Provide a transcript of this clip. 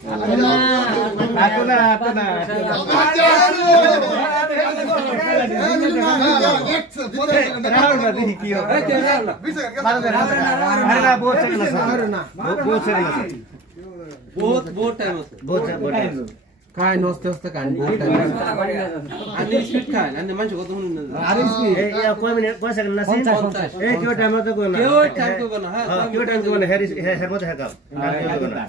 आकुना तना आकुना तना ए 100 बोडोले राउडा दिइ कियो ए तेला बिच गय मार न न बोसोला बोसोला बोहोत बोहोत टाइमस बोहोत बोहोत टाइमस काय नस्तोस्तो खान अनि स्वीट खान अनि मान्छे कत हुनु न आरिस ए ए कय मिनेट कय सेक नसि 45 ए कय